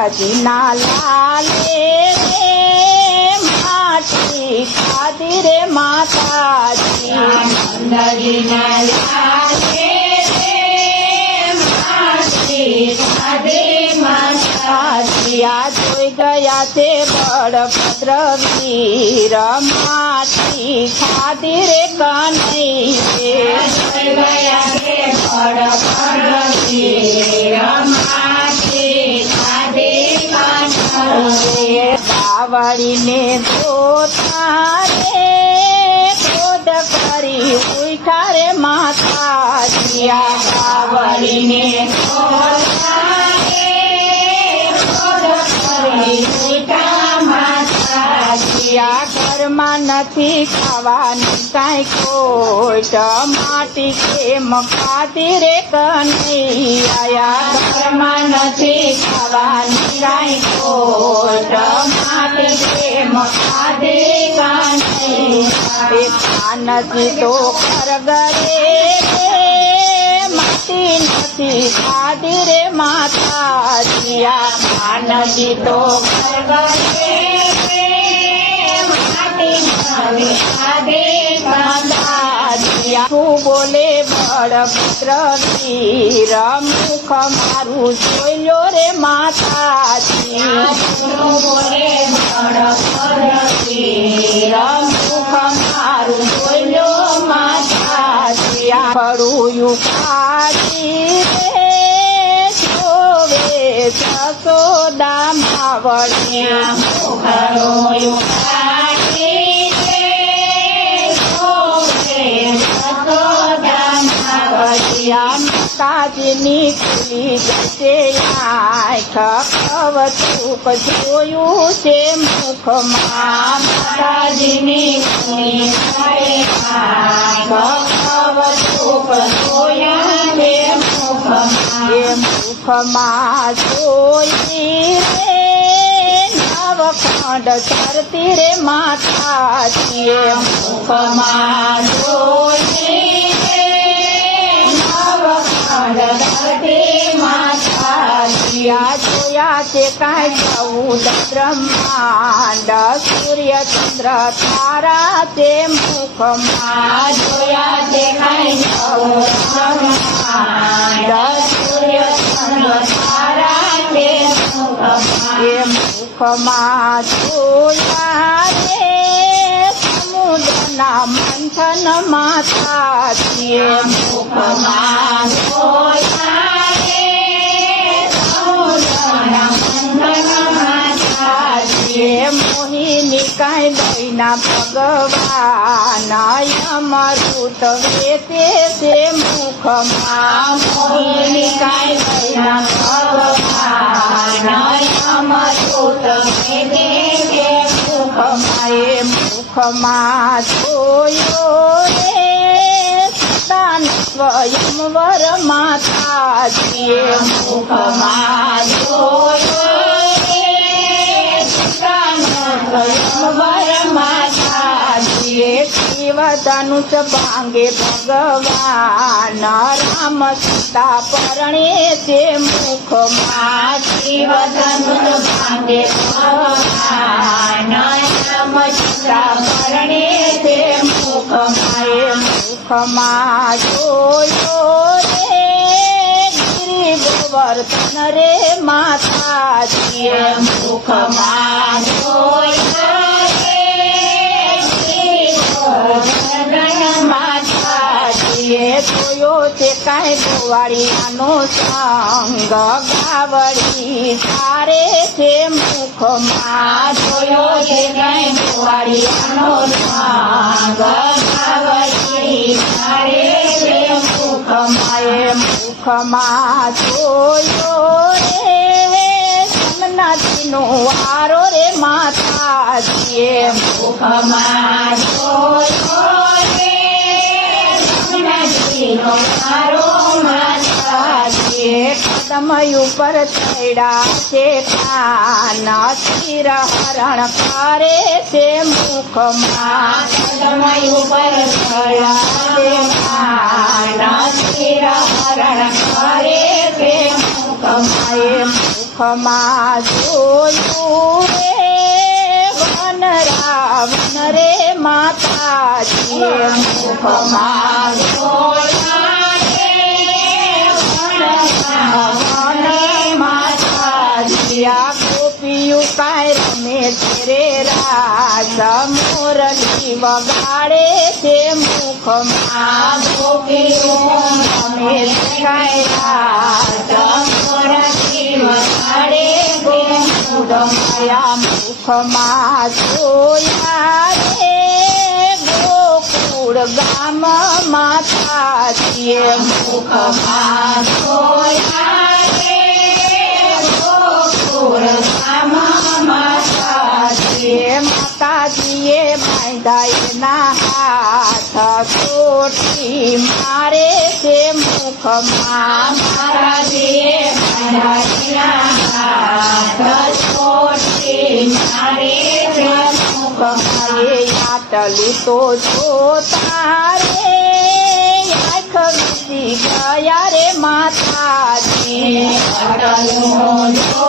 सजना लाले रे माटी खातिर माता जी सजना लाले रे माटी माता जी आज गया ते बड़भद्र वीर माटी खातिर कन्हैया। गया बड़ बड़भद्र વાળીને પોતારે ખોદ કરી ઉઠારે માતા દિયા વાળીને ઘરમાં નથી ખાવાની કાંઈ ખોટ માટી કેમ ખાધી રે કનૈયા ઘરમાં નથી ખાવાની કાંઈ ખોટ માટી કેમ ખાધી કનૈયા એ કાનજી તો ખરગરે રે માટી નથી ખાધી રે માતાજી આ કાનજી તો તું બોલે બળભદ્ર વીર મુખ મારું જોઈ લો રે માતાજી. મુખ મારું જોઈ લો માતાજી. ફળુયું ખાજી રે, જોવે જસોદા માવડિયા કાજની ખુલી જશે આંખ કવચુક જોયું છે મુખમાં માતાજીની ખુલી કવચુક જોયા છે મુખમાં મુખમાં જોઈ રે નવખંડ ધરતી રે માતાજી મુખમાં જોઈ જોયા છે કાંઈ ચૌદ બ્રહ્માંડ. સૂર્ય ચંદ્ર તારા તે મુખમાં જોયા છે કાંઈ ચૌદ બ્રહ્માંડ. સૂર્ય ચંદ્ર તારા તે મુખમાં જોયા રે સમુદ્રના મંથન માતા એ મુખમાં જે કાંઈ દઈના ભગવાન અમૃત વેતે છે મુખમાં મોહિની કાંઈ દઈના ભગવાન અમૃત વેતે છે મુખમાં એ મુખમાં જોયો રે સદાન સ્વયંવર तनु च भांगे भगवान। राम सीता परणे से मुख शिव तनु भांगे भगवान। राम सीता परणे से मुख मारे मुख मारो रे। गिरी गोवर्धन रे माता जी। मुख मारो ગોવાળિયાનો સંગ ગાવડી તારે છે મુખમાં. જોયો છે વાળીનો સંગ ગાવડી તારે છે મુખમાં. એ મુખમાં જોયો રે સમનાથીનો વારો રે માતાજીએ મુખમાં જોયો કદમ ઉપર ચડ્યા છે કાન સ્થિર હરણ કરે છે મુખમાં કદમ ઉપર ચડ્યા છે કાન સ્થિર હરણ કરે છે મુખમાં એ મુખ મુખમાં જોયું રે વન રાવણ રે માતાજીએ મુખમાં વન સમુરલી વગાડે છે મુખમાં ગોપીઓમ અમે દેખાયા સમુરલી વગાડે છે મુખમાયા ગામ માતા છીએ મુખમાં જોયા ગામ ये माता जी ये मैदाई ना हाथ कोटी मारे से मुख माता जी ये मैदाई ना हाथ कोटी मारे से मुख मारे यातली तो जो तारे आँख मिटी गया रे माता जी। यातली तो जो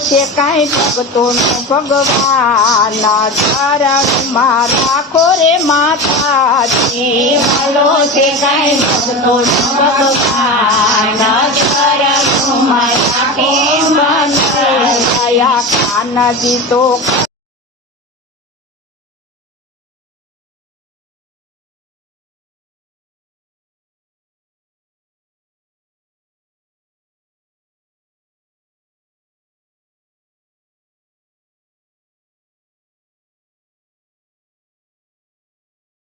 છે કાંઈ ભગતો નો ભગવાન ચરણમાં રાખો રે માતાજી. વાલો છે કાંઈ ભગતો ભગવાન ચરણમાં રાખો માતાજી. કાનજી તો